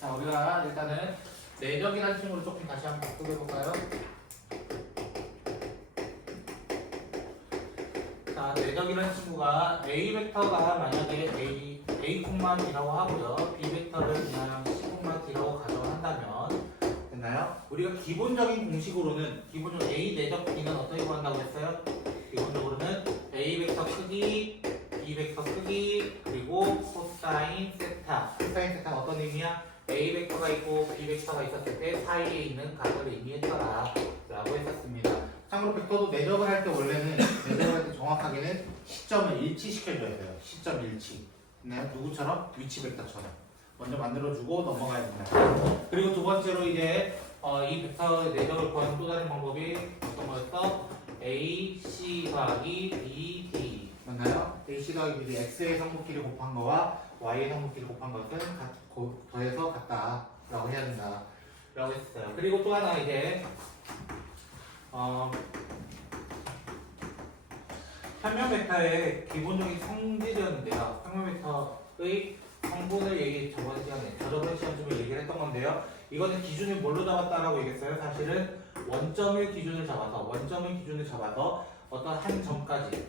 자, 우리가 일단은 내적이라는 친구를 조금 다시 한번 바꾸게 해볼까요? 자, 내적이라는 친구가 A 벡터가 만약에 A, B라고 하고요. B 벡터를 그냥 C, D라고 가정한다면 됐나요? 우리가 기본적인 공식으로는 기본적으로 A 내적 B는 어떻게 구한다고 했어요? 기본적으로는 A 벡터 크기, B 벡터 크기, 그리고 코사인 세타. 코사인 세타가 어떤 의미야? A 벡터가 있고 B 벡터가 있었을 때 사이에 있는 각을 의미했더라 라고 했었습니다. 참고로 벡터도 내적을 할 때 원래는 내적을 할 때 정확하게는 시점을 일치시켜줘야 돼요. 시점 일치. 네, 누구처럼? 위치 벡터처럼. 먼저 만들어주고 넘어가야 됩니다. 그리고 두 번째로 이제 이 벡터 내적을 구하는 또 다른 방법이 어떤 거였어? A, C 더하기 B, D. 맞나요? A, C 더하기 B, D. X의 성분끼리 곱한 거와 Y의 성분끼리 곱한 것은 더해서 같다라고 해야 된다. 라고 했어요. 그리고 또 하나 이제 평면 벡터의 기본적인 성질이었는데요. 평면 벡터의 성분을 저번 시간쯤에 얘기를 했던 건데요. 이거는 기준을 뭘로 잡았다라고 얘기했어요? 사실은 원점을 기준을 잡아서 어떤 한 점까지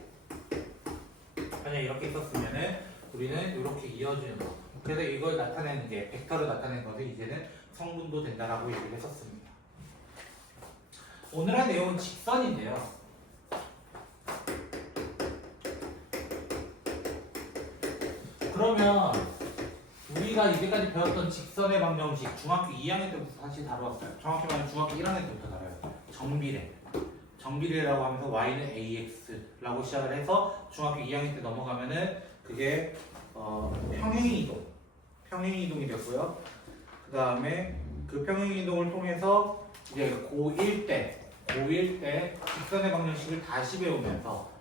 만약 이렇게 있었으면은 우리는 이렇게 이어지는 거. 그래서 이걸 나타내는 게 벡터를 나타내는 것은 이제는 성분도 된다라고 얘기를 했었습니다. 오늘 한 내용은 직선인데요. 그러면 우리가 이제까지 배웠던 직선의 방정식 중학교 2학년 때부터 사실 다루었어요. 정확히 말하면 중학교 1학년 때부터 다뤄요. 정비례라고 하면서 y는 ax라고 시작을 해서 중학교 2학년 때 넘어가면은 그게 평행이동이 됐고요. 그 다음에 그 평행이동을 통해서 이제 고1 때 직선의 방정식을 다시 배우면서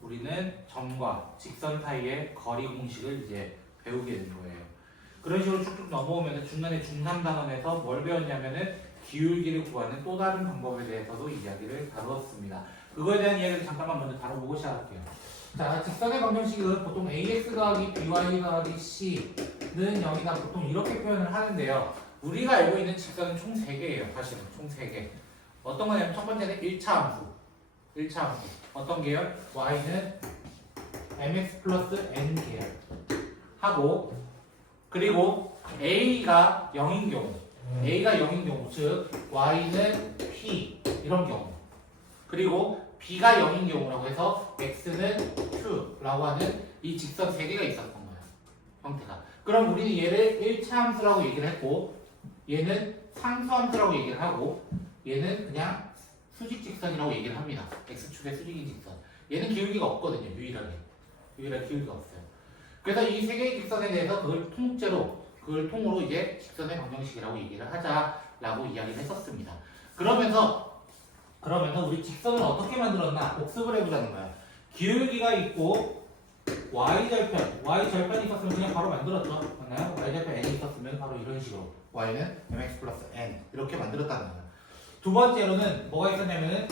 우리는 점과 직선 사이의 거리 공식을 이제 배우게 된 거예요. 그런 식으로 쭉쭉 넘어오면 중간에 중3단원에서 뭘 배웠냐면은 기울기를 구하는 또 다른 방법에 대해서도 이야기를 다루었습니다. 그거에 대한 이야기를 잠깐만 먼저 다뤄보고 시작할게요. 자, 직선의 방정식은 보통 ax 더하기 by 더하기 c는 0이다 보통 이렇게 표현을 하는데요. 우리가 알고 있는 직선은 총 3개예요. 사실은 총 3개. 어떤 거냐면 첫 번째는 1차 함수. 어떤 계열? y는 mx 플러스 n 계열 하고, 그리고 a가 0인 경우 즉 y는 p 이런 경우, 그리고 b가 0인 경우라고 해서 x는 q라고 하는 이 직선 3개가 있었던 거예요. 형태가. 그럼 우리는 얘를 1차 함수라고 얘기를 했고, 얘는 상수함수라고 얘기를 하고, 얘는 그냥 수직 직선이라고 얘기를 합니다. x축의 수직인 직선. 얘는 기울기가 없거든요. 유일하게 기울기가 없어요. 그래서 이 3개의 직선에 대해서 그걸 통으로 이제 직선의 방정식이라고 얘기를 하자라고 이야기를 했었습니다. 그러면서 우리 직선을 어떻게 만들었나 복습을 해보자는 거야. 기울기가 있고 y절편이 있었으면 그냥 바로 만들었죠. 맞나요? y절편 n이 있었으면 바로 이런 식으로 y는 mx 플러스 n 이렇게 만들었다는 거야. 두 번째로는 뭐가 있었냐면은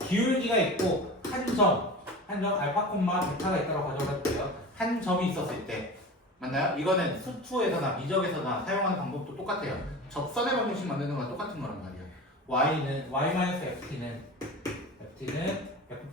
기울기가 있고 한 점 알파 콤마 베타가 있다고 가정할게요. 한 점이 있었을 때 맞나요? 이거는 수투에서나 미적에서나 사용하는 방법도 똑같아요. 접선의 방정식 만드는 거랑 똑같은 거란 말이에요. y-ft는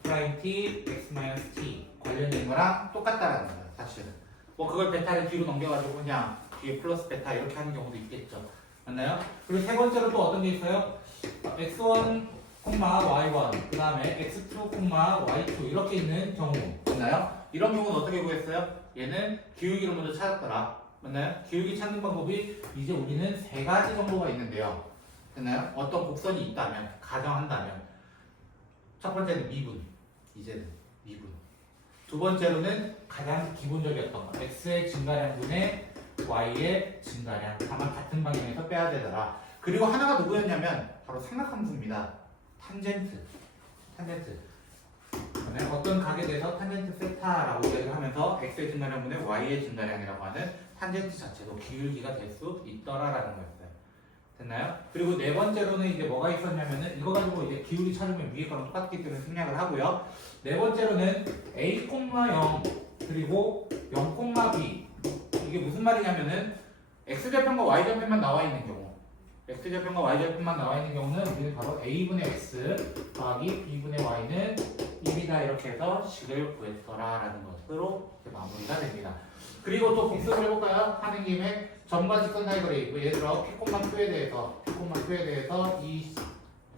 f't x-t 관련된 거랑 똑같다라는 거예요. 사실은 뭐 그걸 베타를 뒤로 넘겨가지고 그냥 뒤에 플러스 베타 이렇게 하는 경우도 있겠죠. 맞나요? 그리고 세 번째로 또 어떤 게 있어요? x1, y1 그 다음에 x2, y2 이렇게 있는 경우 맞나요? 이런 경우는 어떻게 구했어요? 얘는 기울기를 먼저 찾았더라. 맞나요? 기울기 찾는 방법이 이제 우리는 3가지 정도가 있는데요. 됐나요? 어떤 곡선이 있다면, 가정한다면 첫 번째는 미분. 두 번째로는 가장 기본적이었던 거. x의 증가량분의 y의 증가량. 다만 같은 방향에서 빼야 되더라. 그리고 하나가 누구였냐면 바로 삼각함수입니다. 탄젠트. 어떤 각에 대해서 탄젠트 세타라고 얘기를 하면서 x의 증가량분의 y의 증가량이라고 하는 탄젠트 자체도 기울기가 될 수 있더라라는 거였어요. 됐나요? 그리고 네 번째로는 이제 뭐가 있었냐면은 이거 가지고 이제 기울기 찾으면 위에 거랑 똑같기 때문에 생략을 하고요. 네 번째로는 a, 0 그리고 0, b 이게 무슨 말이냐면은 x좌표과 y좌표만 나와 있는 경우, x좌표과 y좌표만 나와 있는 경우는 우리는 바로 a분의 x 더하기 b분의 y는 1이다 이렇게 해서 식을 구했더라라는 것으로 이제 마무리가 됩니다. 그리고 또 복습을 해볼까요? 하는 김에 점과 직선 사이 거리, 예를 들어 P,Q에 대해서 이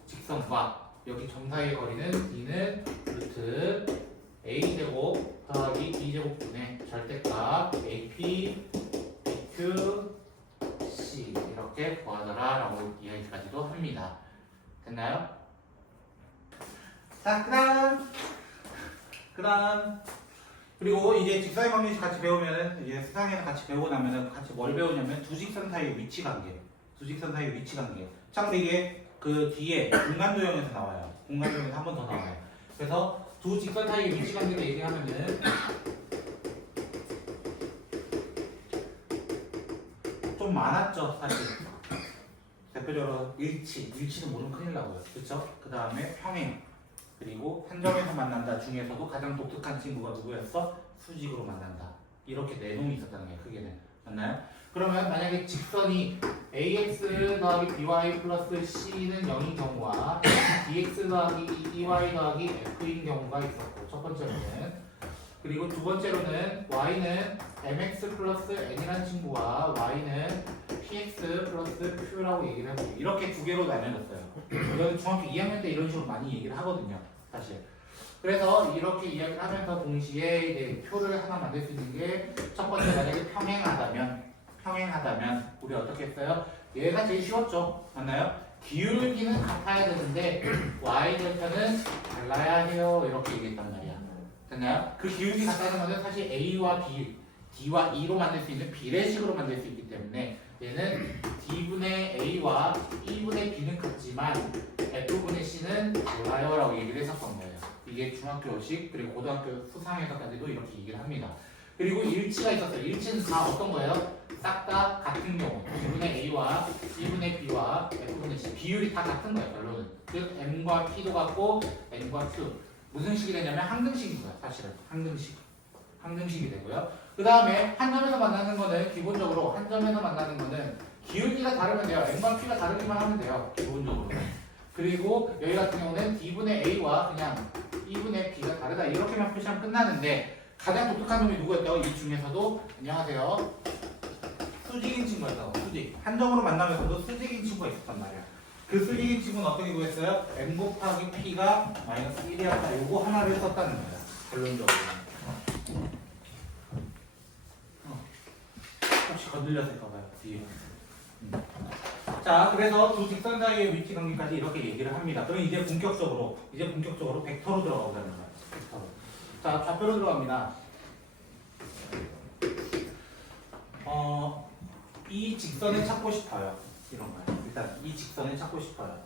직선과 여기 점 사이의 거리는 D는 루트 A제곱 더하기 B제곱분의 절대값 AP, BQ, C 이렇게 구하더라 라고 이야기까지도 합니다. 됐나요? 자, 그 다음 그리고 이제 직선의 방정식 같이 배우면은 이제 수상에서 같이 배우고 나면은 같이 뭘 배우냐면 두 직선 사이의 위치 관계. 참 이게 그 뒤에 공간도형에서 나와요. 공간도형에서 한 번 더 나와요. 그래서 두 직선 사이의 위치 관계를 얘기하면은 좀 많았죠, 사실. 대표적으로 일치는 모르면 큰일 나고요. 그렇죠? 그 다음에 평행. 그리고 한 점에서 만난다 중에서도 가장 독특한 친구가 누구였어? 수직으로 만난다. 이렇게 네 놈이 있었다는 게 크게는. 맞나요? 그러면 만약에 직선이 ax 더하기 by 플러스 c는 0인 경우와 dx 더하기 dy 더하기 f인 경우가 있었고 첫 번째로는 그리고 두 번째로는 y는 mx 플러스 n이라는 친구와 y는 px 플러스 q라고 얘기를 해보고 이렇게 두 개로 나뉘어졌어요. 이건 중학교 2학년 때 이런 식으로 많이 얘기를 하거든요. 사실. 그래서 이렇게 이야기를 하면서 동시에 이제 표를 하나 만들 수 있는 게 첫 번째 만약에 평행하다면 우리 어떻게 했어요? 얘가 제일 쉬웠죠. 맞나요? 기울기는 같아야 되는데 y절편은 달라야 해요. 이렇게 얘기했단 말이야. 됐나요? 그 기울기 같다는 것은 사실 a와 b, d와 e로 만들 수 있는 비례식으로 만들 수 있기 때문에 얘는 d분의 a와 e분의 b는 같지만 f분의 c는 달라요 라고 얘기를 했었던 거예요. 이게 중학교식 그리고 고등학교 수상에서까지도 이렇게 얘기를 합니다. 그리고 일치가 있었어요. 일치는 다 어떤 거예요? 싹 다 같은 경우 d분의 a와 e분의 b와 f분의 c 비율이 다 같은 거예요. 결론은 즉 m과 p도 같고 n과 q 무슨 식이 되냐면 항등식인 거예요. 사실은 항등식이 되고요. 그 다음에 한 점에서 만나는 거는 기본적으로 한 점에서 만나는 거는 기울기가 다르면 돼요. n과 p가 다르기만 하면 돼요. 기본적으로. 그리고 여기 같은 경우는 d분의 a와 그냥 e분의 b가 다르다 이렇게만 표시하면 끝나는데 가장 독특한 놈이 누구였다고? 이 중에서도 안녕하세요. 수직인 친구였다고. 수직. 한 점으로 만나면서도 수직인 친구가 있었단 말이야. 그 수직인 친구는 어떻게 구했어요? m 곱하기 p가 마이너스 1이었다. 요거 하나를 썼다는 거야. 결론적으로. 혹시 건들렸을까봐요. 뒤에. 자, 그래서 두 직선 사이의 위치 관계까지 이렇게 얘기를 합니다. 그럼 이제 본격적으로 벡터로 들어가보자는 거야. 벡터로. 자, 좌표로 들어갑니다. 이 직선을 찾고 싶어요. 이런 거예요. 일단 이 직선을 찾고 싶어요.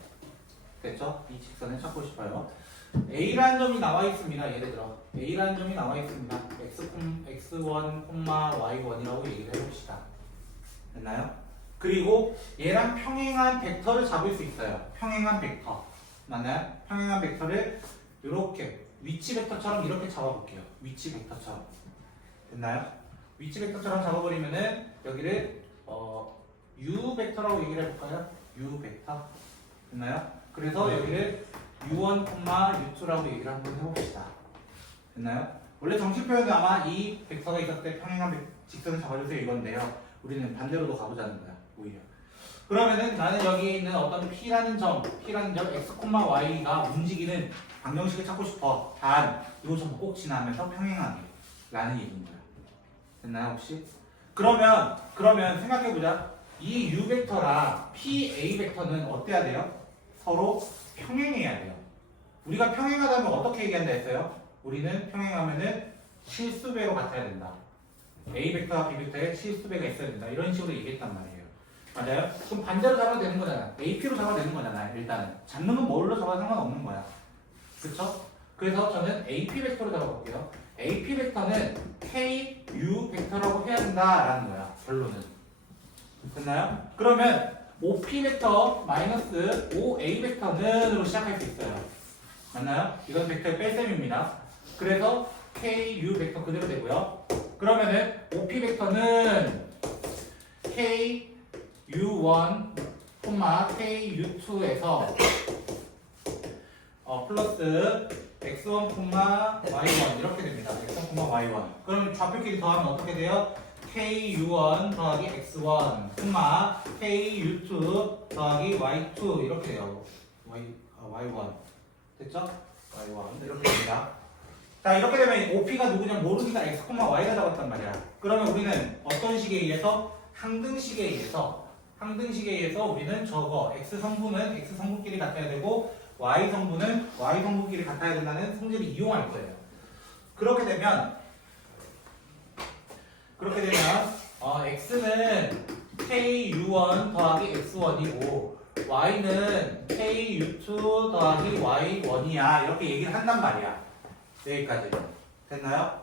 됐죠? 이 직선을 찾고 싶어요. A라는 점이 나와 있습니다. 예를 들어 A라는 점이 나와 있습니다. x1, y1이라고 얘기를 해봅시다. 됐나요? 그리고 얘랑 평행한 벡터를 잡을 수 있어요. 평행한 벡터. 맞나요? 평행한 벡터를 이렇게 위치 벡터처럼 이렇게 잡아볼게요. 위치 벡터처럼. 됐나요? 위치 벡터처럼 잡아버리면은 여기를 U 벡터라고 얘기를 해볼까요? U 벡터. 됐나요? 그래서 여기를 U1, U2라고 얘기를 한번 해봅시다. 됐나요? 원래 정식 표현은 아마 이 벡터가 있었을 때 평행한 직선을 잡아주세요 이건데요. 우리는 반대로도 가보자는 거야. 오히려. 그러면은 나는 여기 있는 어떤 P라는 점 X, Y가 움직이는 방정식을 찾고 싶어. 단, 이거 좀 꼭 지나면서 평행하게 라는 얘기인 거야. 됐나요, 혹시? 그러면 생각해보자. 이 U 벡터랑 PA 벡터는 어때야 돼요? 서로 평행해야 돼요. 우리가 평행하다면 어떻게 얘기한다 했어요? 우리는 평행하면은 실수배로 같아야 된다. A 벡터와 B 벡터에 실수배가 있어야 된다. 이런 식으로 얘기했단 말이에요. 맞아요? 그럼 반대로 잡아도 되는 거잖아. AP로 잡아도 되는 거잖아. 일단은. 잡는 건 뭘로 잡아도 상관없는 거야. 그쵸? 그래서 저는 AP 벡터로 잡아볼게요. AP 벡터는 KU 벡터라고 해야 된다라는 거야. 결론은. 됐나요? 그러면 OP 벡터 마이너스 OA 벡터는으로 시작할 수 있어요. 맞나요? 이건 벡터의 뺄셈입니다. 그래서 KU 벡터 그대로 되고요. 그러면은 OP 벡터는 k u1, k u2에서 플러스 x1, y1 이렇게 됩니다. x1, y1. 그럼 좌표끼리 더하면 어떻게 돼요? ku1 더하기 x1, ku2 더하기 y2 이렇게 돼요. y1 됐죠? y1 이렇게 됩니다. 자, 이렇게 되면 OP가 누구냐 모르니까 x, y가 잡았단 말이야. 그러면 우리는 어떤 식에 의해서 항등식에 의해서 우리는 저거 x 성분은 x 성분끼리 같아야 되고 y 성분은 y 성분끼리 같아야 된다는 성질을 이용할 거예요. 그렇게 되면 x는 ku1 더하기 x1이고 y는 ku2 더하기 y1이야 이렇게 얘기를 한단 말이야. 여기까지 됐나요?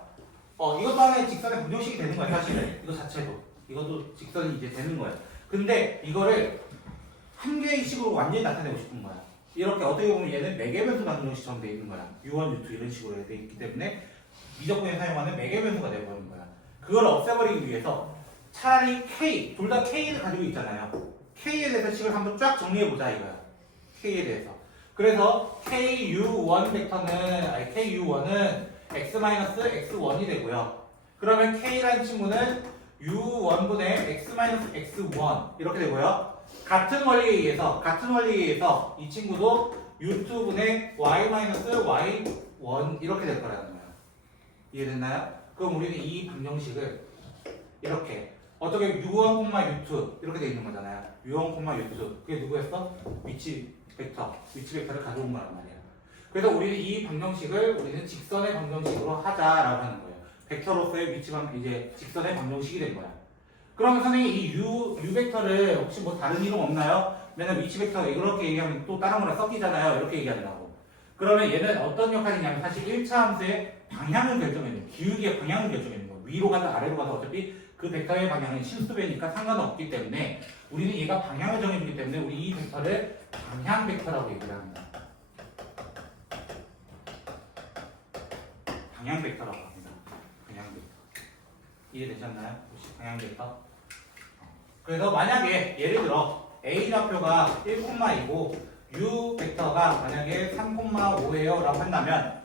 이것도 하나의 직선의 부정식이 되는 거야 사실은. 이거 자체도 이것도 직선이 이제 되는 거야. 근데 이거를 한 개의 식으로 완전히 나타내고 싶은 거야. 이렇게 어떻게 보면 얘는 매개변수가 부정식처럼 돼 있는 거야. u1, u2 이런 식으로 돼 있기 때문에 미적분에 사용하는 매개변수가 되어버리는 거야. 그걸 없애버리기 위해서 차라리 k, 둘 다 k를 가지고 있잖아요. k에 대해서 식을 한번 쫙 정리해보자 이거야. k에 대해서. 그래서 ku1 벡터는 ku1은 x-x1이 되고요. 그러면 k라는 친구는 u1분의 x-x1 이렇게 되고요. 같은 원리에 의해서 이 친구도 u2분의 y-y1 이렇게 될 거라는 거야. 이해됐나요? 그럼 우리는 이 방정식을 이렇게 어떻게 u1, u2 이렇게 돼 있는 거잖아요. u1, u2 그게 누구였어? 위치 벡터를 가져온 거란 말이야. 그래서 우리는 이 방정식을 우리는 직선의 방정식으로 하자라고 하는 거예요. 벡터로서의 이제 직선의 방정식이 된 거야. 그러면 선생님 이 u 벡터를 혹시 뭐 다른 이름 없나요? 맨날 위치 벡터 이렇게 얘기하면 또 다른 거랑 섞이잖아요. 이렇게 얘기하더라고. 그러면 얘는 어떤 역할이냐면 사실 1차 함수의 방향을 결정해주는 기울기의 방향을 결정해주는 거예요. 위로 가든 아래로 가든 어차피 그 벡터의 방향은 실수배니까 상관없기 때문에 우리는 얘가 방향을 정해주기 때문에 우리 이 벡터를 방향 벡터라고 얘기를 합니다. 방향 벡터라고 합니다. 방향 벡터. 이해되셨나요? 혹시 방향 벡터? 그래서 만약에 예를 들어 A 좌표가 1,2고 U 벡터가 만약에 3,5예요 라고 한다면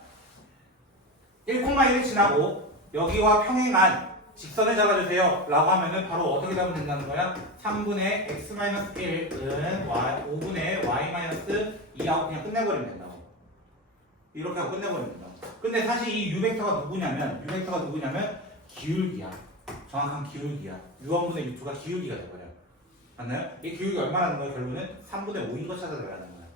1,1을 지나고 여기와 평행한 직선을 잡아주세요 라고 하면은 바로 어떻게 잡으면 된다는 거야? 3분의 x-1은 5분의 y-2하고 그냥 끝내버리면 된다고. 이렇게 하고 끝내버리면 된다고. 근데 사실 이 u 벡터가 누구냐면 기울기야. 정확한 기울기야. u1분의 u2가 기울기가 돼버려. 맞나요? 이 기울기 얼마라는 거야? 결국은 3분의 5인 거 찾아내야 하는 거야.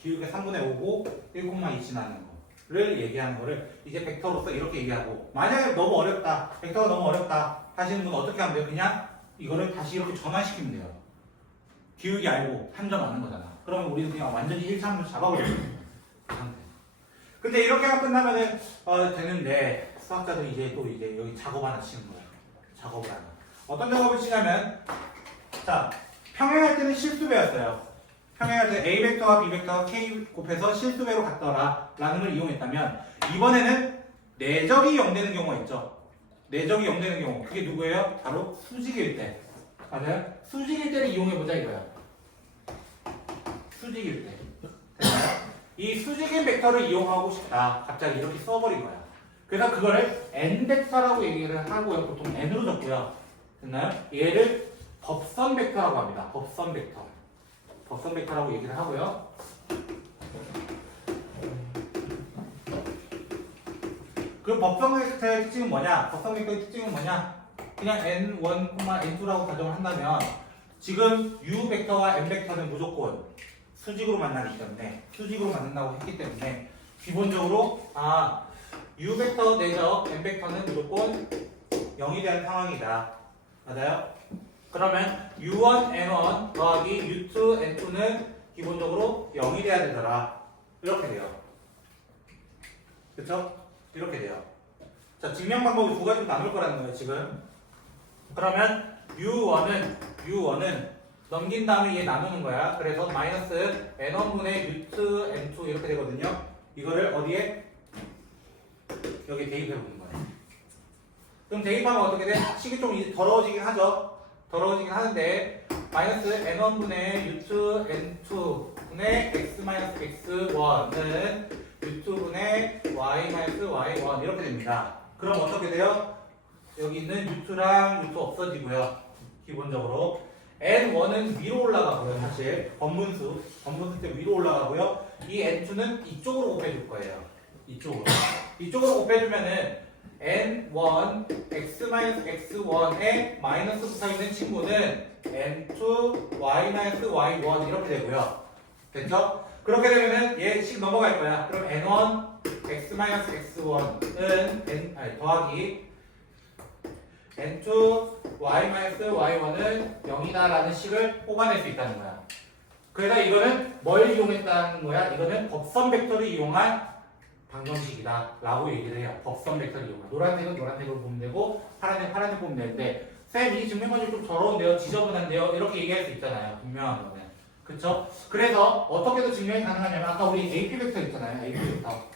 기울기가 3분의 5고 1,2 지나는 거를 얘기하는 거를 이제 벡터로서 이렇게 얘기하고, 만약에 너무 어렵다, 벡터가 너무 어렵다 하시는 분 어떻게 하면 돼요? 그냥 이거를 다시 이렇게 전환시키면 돼요. 기울기 알고 한점하는 거잖아. 그러면 우리는 그냥 완전히 1차함수 잡아버리는 거예요. 그 상태. 근데 이렇게 하고 끝나면은 되는데 수학자들이 이제 또 이제 여기 작업 하나 치는 거예요. 작업을 하나. 어떤 작업을 치냐면, 자, 평행할 때는 실수배였어요. 평행할 때 A 벡터와 B 벡터가 K 곱해서 실수배로 같더라 라는 걸 이용했다면, 이번에는 내적이 0되는 경우가 있죠. 내적이 0되는 경우, 그게 누구예요? 바로 수직일 때. 맞아요? 수직일 때를 이용해보자 이거야. 수직일 때. 됐나요? 이 수직인 벡터를 이용하고 싶다. 갑자기 이렇게 써버린 거야. 그래서 그거를 N 벡터라고 얘기를 하고요. 보통 N으로 적고요. 됐나요? 얘를 법선 벡터라고 합니다. 법선 벡터. 법선 벡터라고 얘기를 하고요. 그 법선 벡터의 특징은 뭐냐? 법선 벡터의 특징은 뭐냐? 그냥 N1, N2라고 가정을 한다면 지금 U 벡터와 N 벡터는 무조건 수직으로 만나기 때문에, 수직으로 만난다고 했기 때문에 기본적으로 U 벡터 내적 N 벡터는 무조건 0이 되는 상황이다. 맞아요? 그러면 U1, N1 더하기 U2, N2는 기본적으로 0이 돼야 되더라. 이렇게 돼요. 그쵸? 이렇게 돼요. 자, 증명 방법이 두 가지로 나눌 거라는 거예요, 지금. 그러면 U1은 넘긴 다음에 얘 나누는 거야. 그래서 마이너스 N1분의 U2, N2 이렇게 되거든요. 이거를 어디에? 여기 대입해 보는 거예요. 그럼 대입하면 어떻게 돼? 식이 좀 더러워지긴 하죠. 더러워지긴 하는데 마이너스 n1분의 u2 n2분의 x-x1은 u2분의 y-y1 이렇게 됩니다. 그럼 어떻게 돼요? 여기 있는 u2랑 u2 없어지고요. 기본적으로 n1은 위로 올라가고요. 사실 번분수 때 위로 올라가고요. 이 n2는 이쪽으로 곱해줄 거예요. 이쪽으로 곱해주면은 n1 x-x1에 마이너스 붙어있는 친구는 n2 y-y1 이렇게 되고요. 됐죠? 그렇게 되면은 얘씩 넘어갈 거야. 그럼 n1 x-x1은 더하기 n2 y-y1은 0이다라는 식을 뽑아낼 수 있다는 거야. 그래서 이거는 뭘 이용했다는 거야? 이거는 법선 벡터를 이용한 방정식이다 라고 얘기를 해요. 법선 벡터를 이용한. 노란색은 노란색으로 보면 되고 파란색 파란색 보면 되는데 쌤 이 증명관이 좀 더러운데요? 지저분한데요? 이렇게 얘기할 수 있잖아요. 분명한 거는. 그쵸? 그래서 어떻게도 증명이 가능하냐면 아까 우리 AP 벡터 있잖아요. AP 벡터.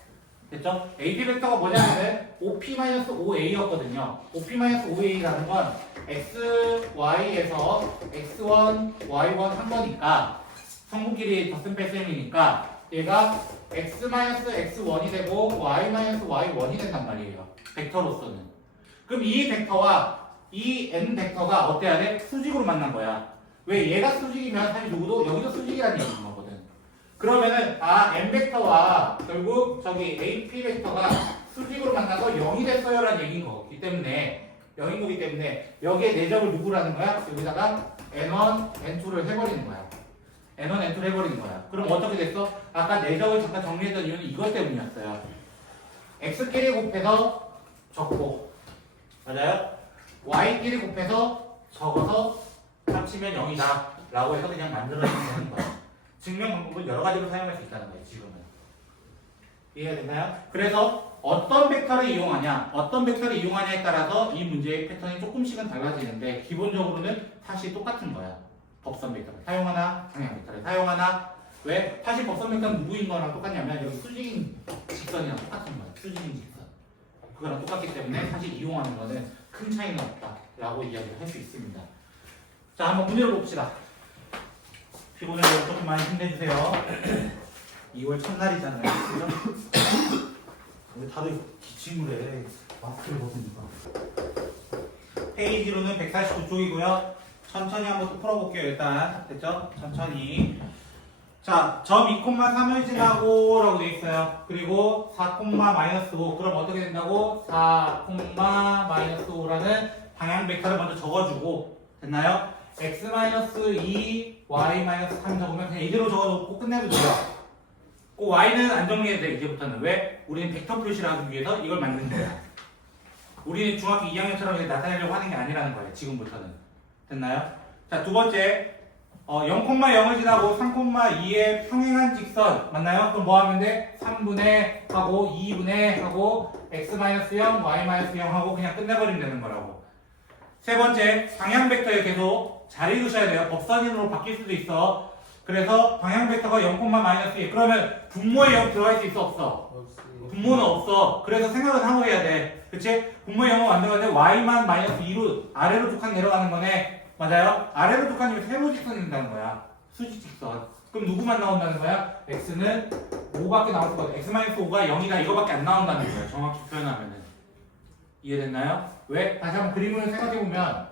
됐죠? AP 벡터가 뭐냐면은 OP-5A였거든요. OP-5A라는 건 XY에서 X1, Y1 한 거니까 성분끼리 덧셈 뺄셈이니까 얘가 X-X1이 되고 Y-Y1이 된단 말이에요. 벡터로서는. 그럼 이 벡터와 이 N 벡터가 어때야 돼? 수직으로 만난 거야. 왜? 얘가 수직이면 사실 누구도 여기도 수직이라는 얘기인 거거든. 그러면은 N 벡터와 결국 저기 AP 벡터가 수직으로 만나서 0이 됐어요라는 얘기인 거기 때문에 0인 거기 때문에 여기에 내적을 누구라는 거야? 여기다가 N1, N2를 해버리는 거야. N1, N2를 해버리는 거야. 그럼 어떻게 됐어? 아까 내적을 잠깐 정리했던 이유는 이것 때문이었어요. X끼리 곱해서 적고 맞아요? Y끼리 곱해서 적어서 합치면 0이다 라고 해서 그냥 만들어내는 거야. 증명 방법은 여러 가지로 사용할 수 있다는 거예요. 지금은. 이해가 됐나요? 그래서 어떤 벡터를 이용하냐에 따라서 이 문제의 패턴이 조금씩은 달라지는데 기본적으로는 사실 똑같은 거야. 법선 벡터를 사용하나 방향 벡터를 사용하나 왜? 사실 법선 벡터는 누구인 거랑 똑같냐면 여기 수직인 직선이랑 똑같은 거야. 수직인 직선. 그거랑 똑같기 때문에 사실 이용하는 거는 큰 차이는 없다라고 이야기를 할 수 있습니다. 자, 한번 문제를 봅시다. 피곤을 조금 많이 힘내주세요. 2월 첫날이잖아요. 그죠? 왜 다들 기침을 해? 마스크를 벗으니까. 페이지로는 149쪽이고요. 천천히 한번 또 풀어볼게요. 일단 됐죠? 천천히. 자, 점 2,3을 지나고 라고 되어 있어요. 그리고 4,-5 그럼 어떻게 된다고? 4,-5라는 방향 벡터를 먼저 적어주고 됐나요? x-2, y-3 적으면 그냥 이대로 적어놓고 끝내도 돼요. 그 y는 안 정리해도 돼 이제부터는. 왜? 우리는 벡터 표시를 하기 위해서 이걸 만든 거야. 우리는 중학교 2학년처럼 나타내려고 하는 게 아니라는 거예요. 지금부터는. 됐나요? 자, 두 번째 0,0을 지나고 3,2의 평행한 직선 맞나요? 그럼 뭐 하면 돼? 3분의 하고 2분의 하고 x-0, y-0 하고 그냥 끝내버리면 되는 거라고. 세 번째 방향 벡터에 계속 잘 읽으셔야 돼요. 법선인으로 바뀔 수도 있어. 그래서 방향 벡터가 0,-1 그러면 분모에 0 들어갈 수 있어 없어? 분모는 없어. 그래서 생각은 하고 해야 돼. 그치? 분모에 0을 만들었는데 y만 -2로 아래로 두 칸 내려가는 거네. 맞아요? 아래로 두 칸이면 세로 직선이 된다는 거야. 수직 직선. 그럼 누구만 나온다는 거야? x는 5밖에 나올 수가 없어. x-5가 0이다 이거밖에 안 나온다는 거야. 정확히 표현하면은. 이해됐나요? 왜? 다시 한번 그림을 생각해보면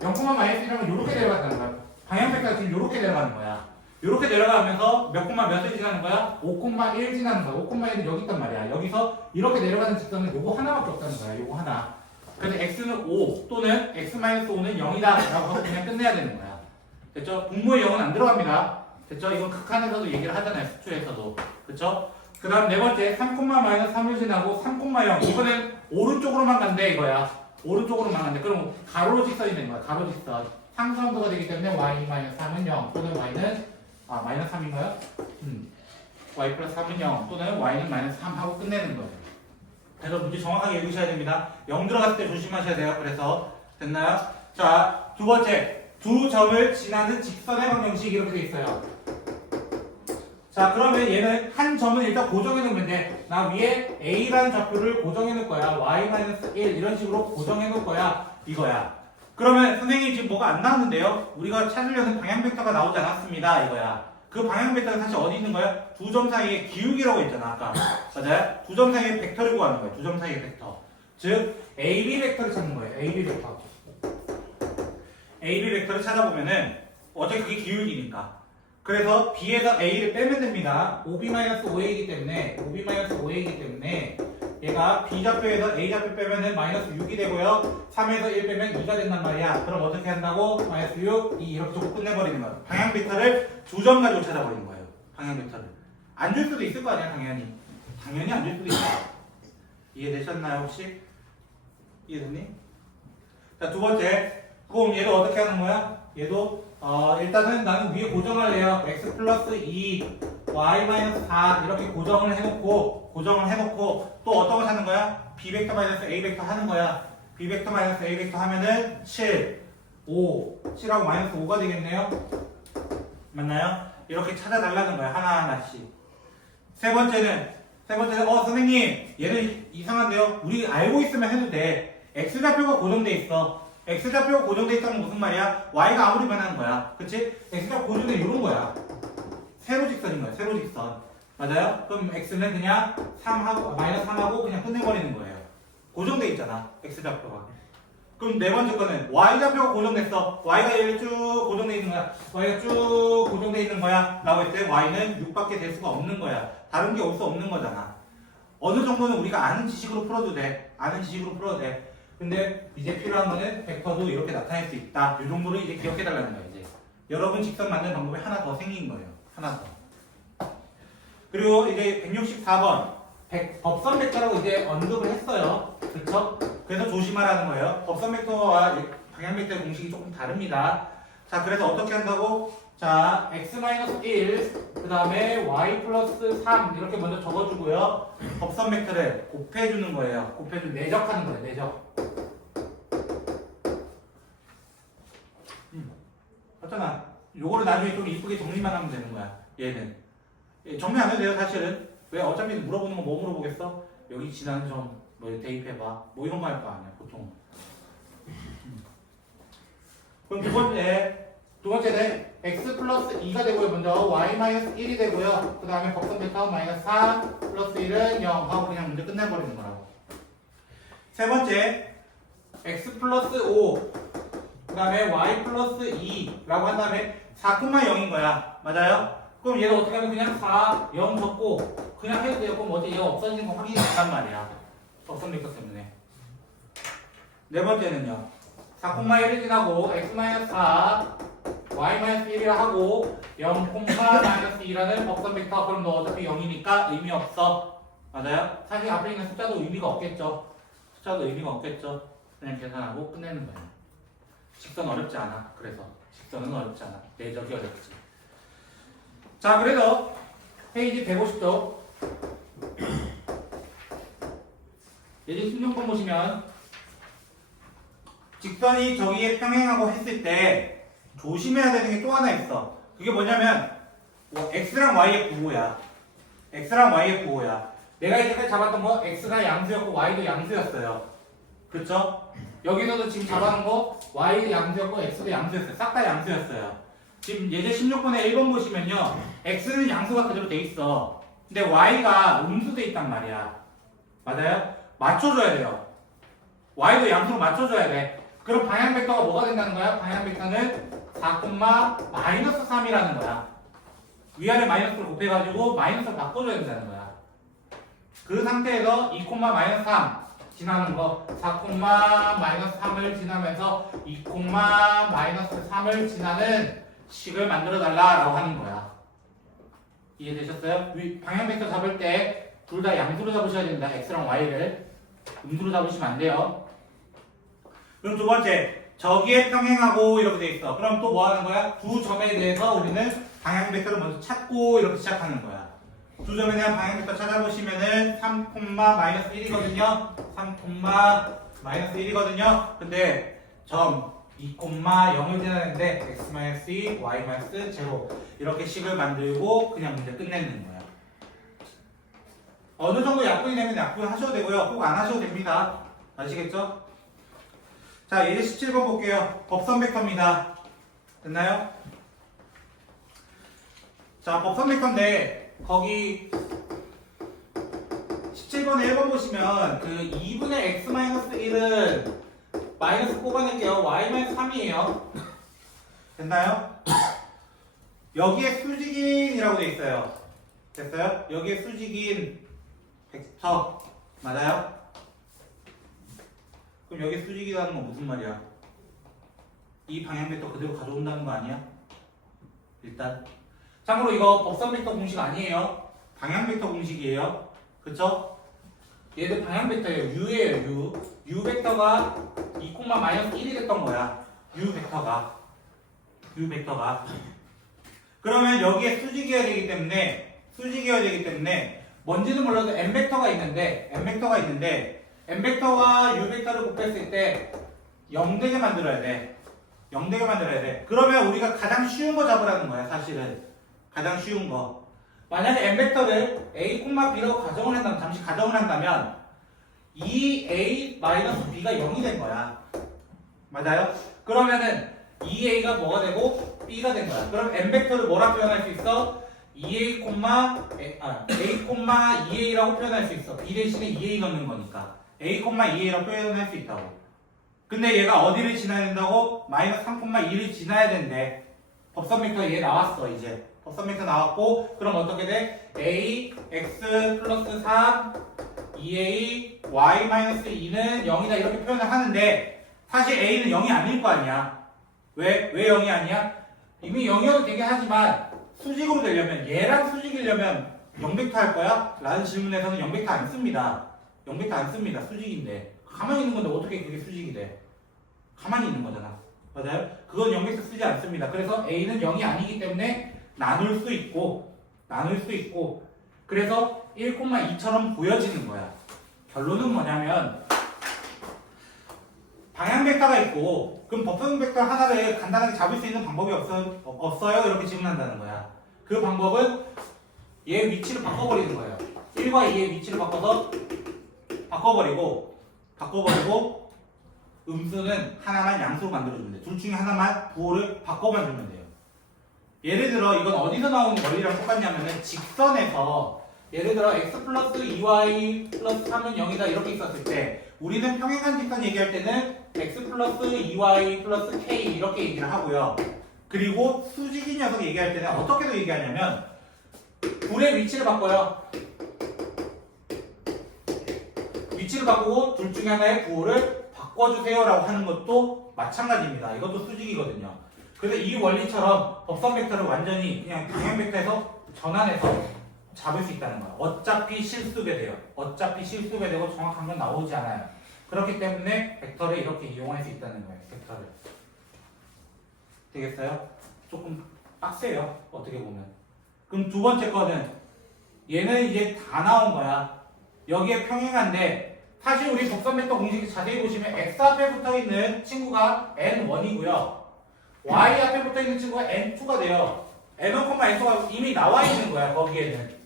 0,-1이라면 이렇게 내려간다는 거야. 방향 벡터가 지금 이렇게 내려가는 거야. 이렇게 내려가면서 몇 콤마 몇을 지나는 거야? 5,1 지나는 거야. 5,1은 여기 있단 말이야. 여기서 이렇게 내려가는 직선은 요거 하나밖에 없다는 거야. 요거 하나. 그래서 x는 5 또는 x-5는 0이다 라고 하고 그냥 끝내야 되는 거야. 됐죠? 분모에 0은 안 들어갑니다. 됐죠? 이건 극한에서도 얘기를 하잖아요. 수초에서도. 그쵸? 그 다음 네 번째 3,-3을 지나고 3,0 이거는 오른쪽으로만 간대 이거야. 오른쪽으로만 간대. 그럼 가로 직선이 되는 거야. 가로 직선. 상수함수가 되기 때문에 y-3은 0 또는 y는 -3인가요? y 플러스 3은 0 또는 y는 -3 하고 끝내는 거예요. 그래서 문제 정확하게 읽으셔야 됩니다. 0 들어갔을 때 조심하셔야 돼요. 그래서 됐나요? 자, 두 번째 두 점을 지나는 직선의 방정식 이렇게 돼 있어요. 자, 그러면 얘는 한 점은 일단 고정해 놓으면 돼. 나 위에 a라는 좌표를 고정해 놓을 거야. y-1 이런 식으로 고정해 놓을 거야. 이거야. 그러면 선생님 지금 뭐가 안 나왔는데요? 우리가 찾으려는 방향 벡터가 나오지 않았습니다. 이거야. 그 방향 벡터는 사실 어디 있는 거야? 두 점 사이의 기울기라고 했잖아. 아까. 맞아요? 두 점 사이의 벡터를 구하는 거예요. 두 점 사이의 벡터. 즉 AB 벡터를 찾는 거예요. AB 벡터. AB 벡터를 찾아보면은 어차피 그게 기울기니까. 그래서 B에서 A를 빼면 됩니다. OB-5이기 때문에 OB-5이기 때문에 얘가 B좌표에서 A좌표 빼면은 마이너스 6이 되고요. 3에서 1 빼면 2가 된단 말이야. 그럼 어떻게 한다고? 마이너스 6, 2 이렇게 적고 끝내버리는 거야. 방향 벡터를 두 점 가지고 찾아버리는 거예요. 방향 벡터를. 안 줄 수도 있을 거 아니야, 당연히. 당연히 안 줄 수도 있어. 이해되셨나요, 혹시? 이해됐니? 자, 두 번째. 그럼 얘를 어떻게 하는 거야? 얘도 일단은 나는 위에 고정을 해요. x 플러스 2, y 마이너스 4 이렇게 고정을 해놓고 또 어떤 거 찾는 거야? b 벡터 마이너스 a 벡터 하는 거야. b 벡터 마이너스 a 벡터 하면은 7, 5, 7하고 마이너스 5가 되겠네요. 맞나요? 이렇게 찾아달라는 거야. 하나하나씩. 세 번째는 선생님 얘는 이상한데요? 우리 알고 있으면 해도 돼. x좌표가 고정돼 있어. x좌표가 고정돼 있다는 무슨 말이야? y가 아무리 변하는 거야. 그치? x좌표 고정돼 이런 거야. 세로 직선인 거야. 세로 직선. 맞아요? 그럼 x는 그냥 3하고 마이너스 3하고 그냥 끝내버리는 거예요. 고정돼 있잖아. x좌표가. 그럼 네 번째 거는 y좌표가 고정됐어. y가 얘를 쭉 고정돼 있는 거야. y가 쭉 고정돼 있는 거야. 라고 했을 때 y는 6밖에 될 수가 없는 거야. 다른 게 올 수 없는 거잖아. 어느 정도는 우리가 아는 지식으로 풀어도 돼. 근데 이제 필요한 거는 벡터도 이렇게 나타낼 수 있다. 이 정도로 이제 기억해달라는 거야, 이제. 여러분 직선 만드는 방법이 하나 더 생긴 거예요. 하나 더. 그리고 이제 164번. 법선 벡터라고 이제 언급을 했어요. 그쵸? 그래서 조심하라는 거예요. 법선 벡터와 방향 벡터의 공식이 조금 다릅니다. 자, 그래서 어떻게 한다고? 자, x-1, 그 다음에 y 플러스 3 이렇게 먼저 적어주고요. 법선 벡터를 곱해주는 거예요. 내적하는 거예요. 내적. 맞잖아. 요거를 나중에 좀 이쁘게 정리만 하면 되는 거야. 얘는. 정리 안 해도 돼요, 사실은. 왜? 어차피 물어보는 거 뭐 물어보겠어? 여기 지나는 점 뭐 대입해봐. 뭐 이런 거 할 거 아니야, 보통. 그럼 두 번째는 x 플러스 2가 되고요. 먼저 y 마이너스 1이 되고요. 그 다음에 법선 벡터 마이너스 4 플러스 1은 0 하고 그냥 문제 끝내버리는 거라고. 세 번째 x 플러스 5 그 다음에 y 플러스 2라고 한 다음에 4,0인 거야. 맞아요? 그럼 얘를 어떻게 하면 그냥 4, 0 적고 그냥 해도 돼요. 그럼 어제 얘가 없어지는 거 확인이 됐단 말이야. 법선 벡터 때문에. 네 번째는요. 4,1을 지나고 x-4 y-1이라 하고 0,-2라는 법선 벡터. 그럼 너 어차피 0이니까 의미 없어. 맞아요? 사실 앞에 있는 숫자도 의미가 없겠죠. 그냥 계산하고 끝내는 거예요. 직선 어렵지 않아. 그래서 직선은 어렵지 않아. 내적이 어렵지. 자, 그래서 페이지 150쪽 예제 16번 보시면 직선이 저기에 평행하고 했을 때 조심해야 되는 게 또 하나 있어. 그게 뭐냐면 x랑 y의 부호야. 내가 이제까지 잡았던 거 x가 양수였고 y도 양수였어요. 그렇죠? 여기서도 지금 잡아놓은 거 y도 양수였고 x도 양수였어요. 싹 다 양수였어요. 지금 예제 16번에 1번 보시면요. x는 양수가 그대로 돼 있어. 근데 y가 음수돼 있단 말이야. 맞아요? 맞춰줘야 돼요. y도 양수로 맞춰줘야 돼. 그럼 방향 벡터가 뭐가 된다는 거야? 방향 벡터는 4,-3이라는 거야. 위아래 마이너스를 곱해가지고 마이너스를 바꿔줘야 된다는 거야. 그 상태에서 2,-3 지나는 거 4,-3을 지나면서 2,-3을 지나는 식을 만들어 달라라고 하는 거야. 이해되셨어요? 방향 벡터 잡을 때 둘 다 양수로 잡으셔야 됩니다. x랑 y를 음수로 잡으시면 안 돼요. 그럼 두 번째, 저기에 평행하고 이렇게 돼 있어. 그럼 또 뭐 하는 거야? 두 점에 대해서 우리는 방향 벡터를 먼저 찾고 이렇게 시작하는 거야. 두 점에 대한 방향 벡터 찾아보시면은 3,-1이거든요. 3,-1이거든요. 근데 점 2,0을 지나는데 x-2, y-0 이렇게 식을 만들고 그냥 문제 끝내는 거야. 어느 정도 약분이 되면 약분 하셔도 되고요. 꼭 안 하셔도 됩니다. 아시겠죠? 자, 이제 17번 볼게요. 법선 벡터입니다. 됐나요? 자, 법선 벡터인데 거기 17번에 1번 보시면 그 2분의 x-1은 마이너스 뽑아낼게요. y-3이에요. 됐나요? 여기에 수직인이라고 돼 있어요. 됐어요? 여기에 수직인 벡터 맞아요? 그럼 여기 수직이라는 건 무슨 말이야? 이 방향 벡터 그대로 가져온다는 거 아니야? 일단 참고로 이거 법선 벡터 공식 아니에요. 방향 벡터 공식이에요. 그쵸? 얘들 방향 벡터예요. u예요. u 벡터가 2,-1이 됐던 거야. u 벡터가 그러면 여기에 수직이어야 되기 때문에 뭔지는 몰라도 n 벡터가 있는데 n 벡터와 u 벡터를 곱했을 때 0되게 만들어야 돼. 그러면 우리가 가장 쉬운 거 잡으라는 거야. 사실은 가장 쉬운 거. 만약에 n 벡터를 a, b라고 잠시 가정을 한다면 이 a-b가 0이 된 거야. 맞아요? 그러면은 2a가 뭐가 되고 b가 된 거야. 그럼 n 벡터를 뭐라 표현할 수 있어? a, 2a라고 표현할 수 있어. b 대신에 2a 넣는 거니까 a, 2a라고 표현할 수 있다고. 근데 얘가 어디를 지나야 된다고? 마이너스 3,2를 지나야 된대. 법선 벡터 얘 나왔어. 이제 법선 벡터 나왔고 그럼 어떻게 돼? a, x 플러스 3 2a, y-2는 0이다 이렇게 표현을 하는데 사실 a는 0이 아닐 거 아니야. 왜 0이 아니야? 이미 0이어도 되긴 하지만 수직으로 되려면 얘랑 수직이려면 0벡터 할 거야? 라는 질문에서는 0벡터 안 씁니다. 수직인데 가만히 있는 건데 어떻게 그게 수직이 돼? 가만히 있는 거잖아. 맞아요? 그건 0벡터 쓰지 않습니다. 그래서 a는 0이 아니기 때문에 나눌 수 있고 그래서 1,2처럼 보여지는 거야. 결론은 뭐냐면 방향 벡터가 있고 그럼 법선 벡터 하나를 간단하게 잡을 수 있는 방법이 없어요? 이렇게 질문한다는 거야. 그 방법은 얘 위치를 바꿔버리는 거예요. 1과 2의 위치를 바꿔버리고 음수는 하나만 양수로 만들어주면 돼. 둘 중에 하나만 부호를 바꿔만 주면 돼요. 예를 들어 이건 어디서 나오는 원리랑 똑같냐면은 직선에서 예를 들어 x 플러스 2y 플러스 3은 0이다 이렇게 있었을 때 우리는 평행한 직선 얘기할 때는 x 플러스 2y 플러스 k 이렇게 얘기를 하고요. 그리고 수직인 녀석 얘기할 때는 어떻게도 얘기하냐면 둘의 위치를 바꿔요. 위치를 바꾸고 둘 중에 하나의 부호를 바꿔주세요 라고 하는 것도 마찬가지입니다. 이것도 수직이거든요. 그래서 이 원리처럼 법선 벡터를 완전히 그냥 방향 벡터에서 전환해서 잡을 수 있다는 거야. 어차피 실수배돼요. 되고 정확한 건 나오지 않아요. 그렇기 때문에 벡터를 이렇게 이용할 수 있다는 거예요. 벡터를. 되겠어요? 조금 빡세요. 어떻게 보면. 그럼 두 번째 거는 얘는 이제 다 나온 거야. 여기에 평행한데 사실 우리 법선 벡터 공식을 자세히 보시면 x 앞에 붙어있는 친구가 n1이고요. y 앞에 붙어있는 친구가 n2가 돼요. n1, n2가 이미 나와 있는 거야. 거기에는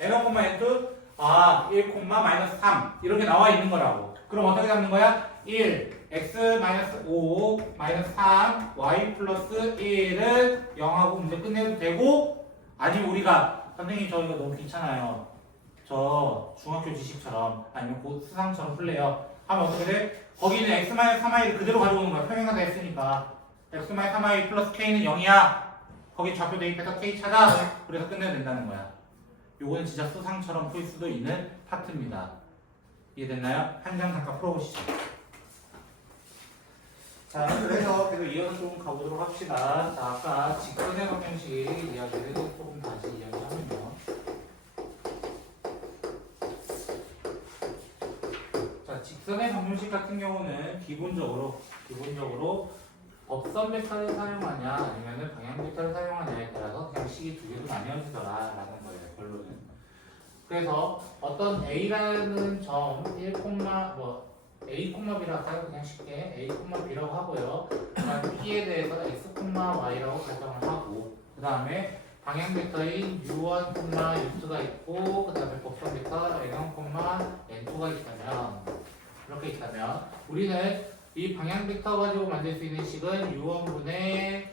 n1, n2 1,-3 이렇게 나와 있는 거라고. 그럼 어떻게 잡는 거야? 1 x-5 3 y 플러스 1은 0하고 문제 끝내도 되고 아니면 우리가 선생님 저 이거 너무 귀찮아요. 저 중학교 지식처럼 아니면 곧 수상처럼 풀래요. 하면 어떻게 돼? 거기는 x-3i를 그대로 가져오는 거야. 평행하다 했으니까 x-3i 플러스 k는 0이야. 거기 좌표 대입해서 k 찾아. 그래서 끝내면 된다는 거야. 요거는 진짜 수상처럼 풀 수도 있는 파트입니다. 이해됐나요? 한 장 잠깐 풀어보시죠. 자, 그래서 계속 이어서 조금 가보도록 합시다. 자, 아까 직선의 방정식 이야기를 조금 다시 이야기하면요. 자, 직선의 방정식 같은 경우는 기본적으로 법선 벡터를 사용하냐 아니면 방향 벡터를 사용하냐에 따라서 그냥 식이 두 개로 나뉘어지더라라는 거예요. 결론은. 그래서 어떤 a라는 점 1, a, b라고 할까요? 그냥 쉽게 a, b라고 하고요. 그다음 p에 대해서 x, y라고 가정을 하고 그 다음에 방향 벡터인 u1, u2가 있고 그 다음에 법선 벡터 n1, n2가 있다면 우리는 이 방향 벡터 가지고 만들 수 있는 식은 u1분의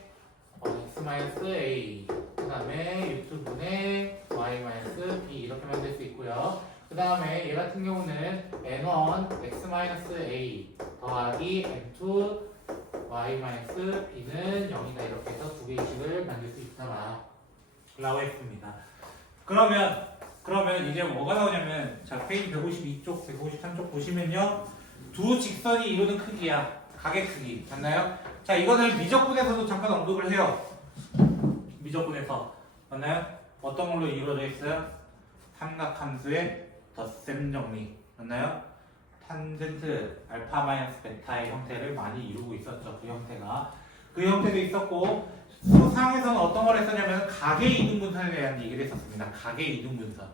x-a 그 다음에 u2분의 y-b 이렇게 만들 수 있고요. 그 다음에 얘 같은 경우는 n1 x-a 더하기 n2 y-b는 0이다 이렇게 해서 두 개의 식을 만들 수 있더라 라고 했습니다. 그러면 이제 뭐가 나오냐면 자 페이지 152쪽 153쪽 보시면요 두 직선이 이루는 크기야 각의 크기 맞나요? 자 이거는 미적분에서도 잠깐 언급을 해요. 미적분에서 맞나요? 어떤 걸로 이루어져 있어요? 삼각함수의 덧셈 정리 맞나요? 탄젠트 알파 마이너스 베타의 형태를 많이 이루고 있었죠. 그 형태도 있었고 수상에서는 어떤 걸 했었냐면 각의 이등분선에 대한 얘기를 했었습니다. 각의 이등분선.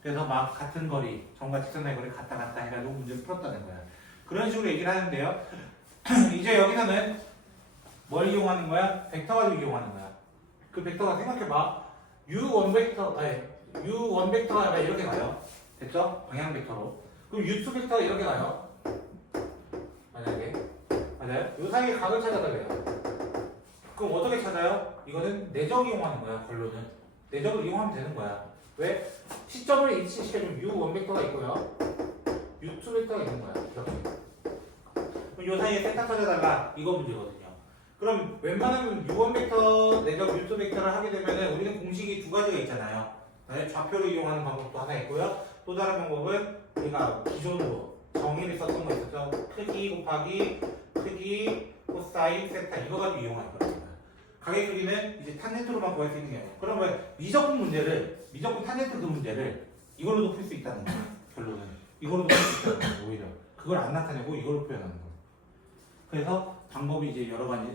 그래서 막 같은 거리, 점과 직선의 거리 갔다 해가지고 문제를 풀었다는 거야. 그런 식으로 얘기를 하는데요. 이제 여기서는 뭘 이용하는 거야? 벡터 가지고 이용하는 거야. 그 벡터가 생각해봐. U1 벡터가 이렇게 가요. 됐죠? 방향 벡터로. 그럼 U2 벡터가 이렇게 가요. 만약에. 맞아요? 요 사이에 각을 찾아달래요. 그럼 어떻게 찾아요? 이거는 내적 이용하는 거야, 결론은. 내적을 이용하면 되는 거야. 왜? 시점을 일치시켜주면 U1 벡터가 있고요. U2 벡터가 있는 거야. 이렇게. 그럼 요 사이에 세타 찾아달라. 이거 문제거든요. 그럼 웬만하면 U1 벡터, 내적 U2 벡터를 하게 되면 우리는 공식이 두 가지가 있잖아요. 좌표를 이용하는 방법도 하나 있고요. 또 다른 방법은 우리가 기존으로 정의를 썼던 거 있었죠. 크기 곱하기 크기 코사인 세타 이거 가지고 이용할 거예요. 각의 크기는 이제 탄젠트로만 구할 수 있는 게 아니에요. 그러면 미적분 탄젠트 그 문제를 이걸로도 풀 수 있다는 거예요. 결론은 이걸로도 풀 수 있다는 거예요. 오히려 그걸 안 나타내고 이걸로 표현하는 거예요. 그래서 방법이 이제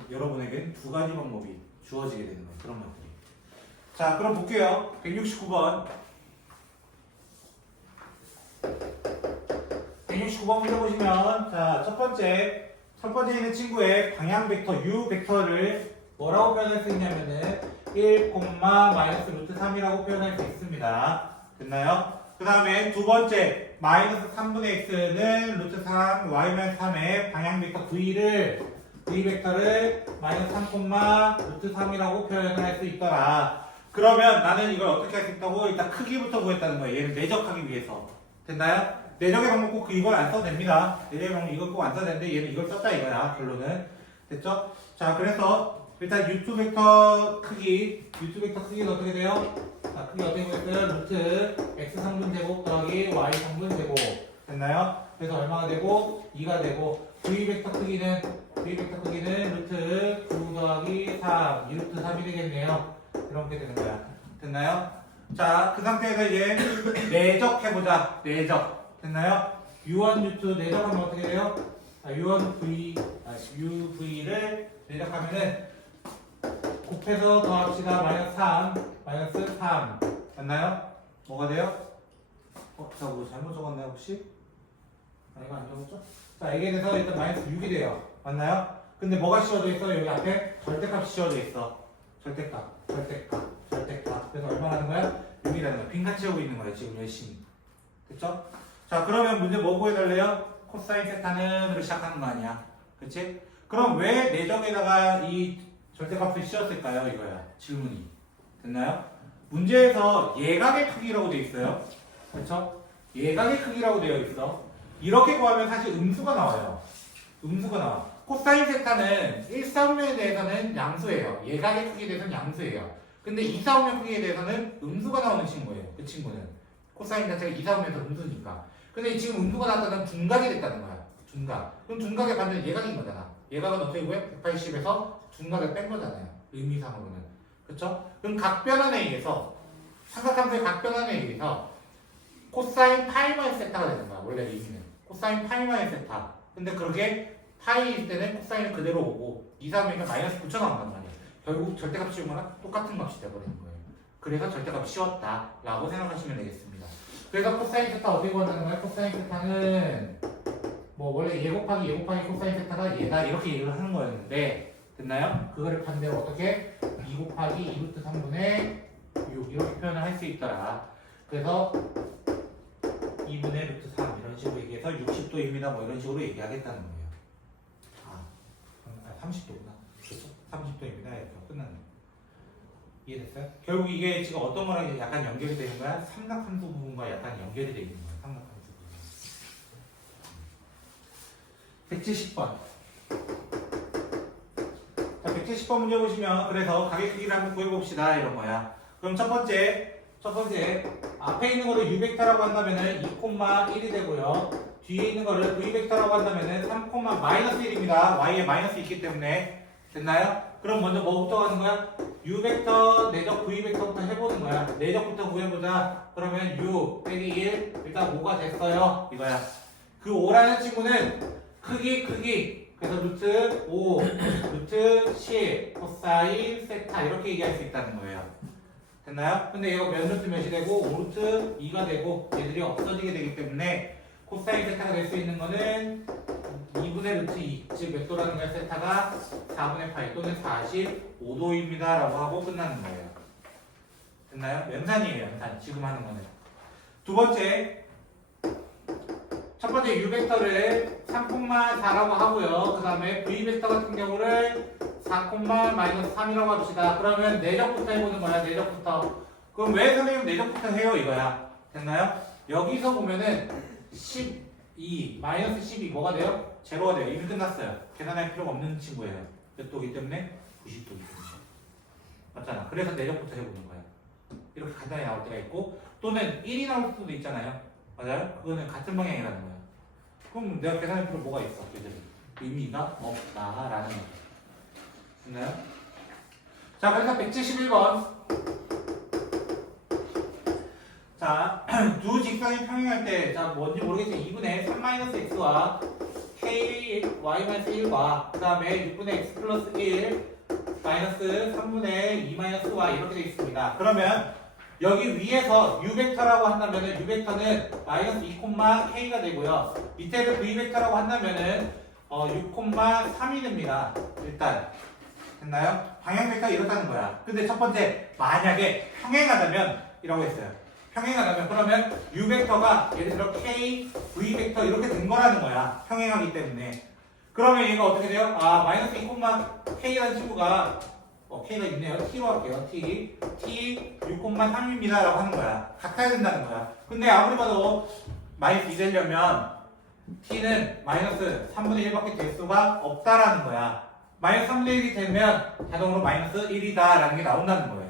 여러분에게는 두 가지 방법이 주어지게 되는 거예요. 그런 것들이. 자, 그럼 볼게요. 169번. 169번 문제 보시면 자, 첫 번째 있는 친구의 방향 벡터 U 벡터를 뭐라고 표현할 수 있냐면은 1, 마이너스 루트 3이라고 표현할 수 있습니다. 됐나요? 그 다음에 두 번째 마이너스 3분의 x는 루트 3, y-3의 방향 벡터 V 벡터를 마이너스 3, 루트 3이라고 표현을 할 수 있더라. 그러면 나는 이걸 어떻게 할 수 있다고? 일단 크기부터 구했다는 거예요. 얘를 내적하기 위해서. 됐나요? 내적의 방법 꼭 이걸 안 써도 됩니다. 내적의 방법 이걸 꼭 안 써도 되는데 얘는 이걸 썼다 이거야. 결론은. 됐죠? 자, 그래서 일단 U2 벡터 크기는 어떻게 돼요? 자, 크기 어떻게 구했어요? 루트 x 성분 제곱 더하기 y 성분 제곱. 됐나요? 그래서 얼마가 되고 2가 되고 V 벡터 크기는 루트 9 더하기 3, 2루트 3이 되겠네요. 이렇게 되는 거야. 됐나요? 자, 그 상태에서 이제 내적해보자. 내적. 됐나요? U1, U2 내적하면 어떻게 돼요? UV를 내적하면은 곱해서 더합시다. 마이너스 3. 됐나요? 뭐가 돼요? 자, 뭐 잘못 적었나요, 혹시? 이거 안 적었죠? 자, 이게 돼서 일단 마이너스 6이 돼요. 맞나요? 근데 뭐가 씌워져 있어? 여기 앞에 절대값이 씌워져 있어. 절대값. 그래서 얼마나 하는 거야? 6이라는 거야. 빈칸 채우고 있는 거야, 지금 열심히. 됐죠? 자, 그러면 문제 뭐 구해달래요? 코사인 세타는으로 시작하는 거 아니야. 그치? 그럼 왜 내적에다가 이 절대값을 씌웠을까요? 이거야. 질문이. 됐나요? 문제에서 예각의 크기라고 되어 있어요. 그렇죠? 예각의 크기라고 되어 있어. 이렇게 구하면 사실 음수가 나와요. 음수가 나와. 코사인 세타는 1사분면에 대해서는 양수예요. 예각의 크기에 대해서는 양수예요. 근데 2사분면 크기에 대해서는 음수가 나오는 친구예요. 그 친구는. 코사인 자체가 2사분면에서 음수니까. 근데 지금 음수가 나왔다는 둔각이 됐다는 거야. 둔각. 그럼 둔각의 반대는 예각인 거잖아. 예각은 어떻게 구해? 180에서 둔각을 뺀 거잖아요. 의미상으로는. 그쵸? 그럼 각변환에 의해서 삼각함수의 각변환에 의해서 코사인 파이마이 세타가 되는 거야. 원래 의미는. 코사인 파이마이 세타. 근데 그렇게 파이일 때는 코사인은 그대로 오고 2, 3이니까 마이너스 붙여 나온단 말이야. 결국 절대값 씌운 거랑 똑같은 값이 돼버리는 거예요. 그래서 절대값이 씌웠다라고 생각하시면 되겠습니다. 그래서 코사인 세타 어떻게 구한다는 거야? 코사인 세타는 뭐 원래 예 곱하기 코사인 세타가 얘다 이렇게 얘기를 하는 거였는데 됐나요? 그거를 반대로 어떻게? 2 곱하기 2루트 3분의 6 이렇게 표현을 할 수 있더라. 그래서 2분의 루트 3 이런 식으로 얘기해서 60도입니다. 뭐 이런 식으로 얘기하겠다는 거예요. 30도구나. 그렇죠? 30도입니다. 이렇게 끝났네. 이해됐어요? 결국 이게 지금 어떤 거랑 약간 연결이 되는 거야? 삼각함수 부분과 약간 연결이 되어 있는 거야. 삼각함수 부분. 170번. 자, 170번 문제 보시면 그래서 가계 크기를 한번 구해봅시다. 이런 거야. 그럼 첫 번째 앞에 있는 거를 U벡터라고 한다면은 2,1이 되고요. 뒤에 있는 거를 V벡터라고 한다면은 3,-1입니다. Y에 마이너스 있기 때문에. 됐나요? 그럼 먼저 뭐부터 가는 거야? U벡터 내적 V벡터부터 해보는 거야. 내적부터 구해보자. 그러면 U 빼기 1 일단 5가 됐어요. 이거야. 그 5라는 친구는 크기 그래서 루트 5, 루트 10, 코사인, 세타 이렇게 얘기할 수 있다는 거예요. 됐나요? 근데 얘가 몇 루트 몇이 되고 5루트 2가 되고 얘들이 없어지게 되기 때문에 코사인 세타가 될 수 있는 거는 2분의 루트 2, 즉 몇 도라는 거야? 세타가 4분의 파이 또는 45도입니다 라고 하고 끝나는 거예요. 됐나요? 연산이에요. 연산. 지금 하는 거는. 두 번째, 첫 번째 U벡터를 3,4라고 하고요. 그 다음에 V벡터 같은 경우를 4,-3이라고 합시다. 그러면 내적부터 해보는 거야. 내적부터. 그럼 왜 선생님 내적부터 해요? 이거야. 됐나요? 여기서 보면은 12, 마이너스 12 뭐가 돼요? 제로가 돼요. 이미 끝났어요. 계산할 필요가 없는 친구예요. 몇 도기 때문에? 90도기 때문에. 맞잖아. 그래서 내적부터 해보는 거야. 이렇게 간단히 나올 때가 있고 또는 1이 나올 수도 있잖아요. 맞아요? 그거는 같은 방향이라는 거야. 그럼 내가 계산할 필요 뭐가 있어? 얘들은 의미가 없다라는 거죠. 됐나요? 자, 그래서 171번. 자, 두 직선이 평행할 때, 자, 뭔지 모르겠지만 2분의 3-x와 k y-1과 그 다음에 6분의 x 플러스 1 마이너스 3분의 2-y 이렇게 되어 있습니다. 그러면 여기 위에서 U벡터라고 한다면은 U벡터는 마이너스 2,k가 되고요. 밑에를 V벡터라고 한다면은 6,3이 됩니다. 일단 됐나요? 방향벡터 이렇다는 거야. 근데 첫 번째 만약에 평행하다면 이라고 했어요. 평행하다면 그러면 U벡터가 예를 들어 K, V벡터 이렇게 된 거라는 거야. 평행하기 때문에. 그러면 얘가 어떻게 돼요? 아 마이너스 2,k라는 친구가 K가 있네요. T로 할게요. T 6,3입니다 라고 하는 거야. 같아야 된다는 거야. 근데 아무리 봐도 마이너스 2 되려면 T는 마이너스 3분의 1밖에 될 수가 없다라는 거야. 마이너스 3분의 1이 되면 자동으로 마이너스 1이다 라는 게 나온다는 거예요.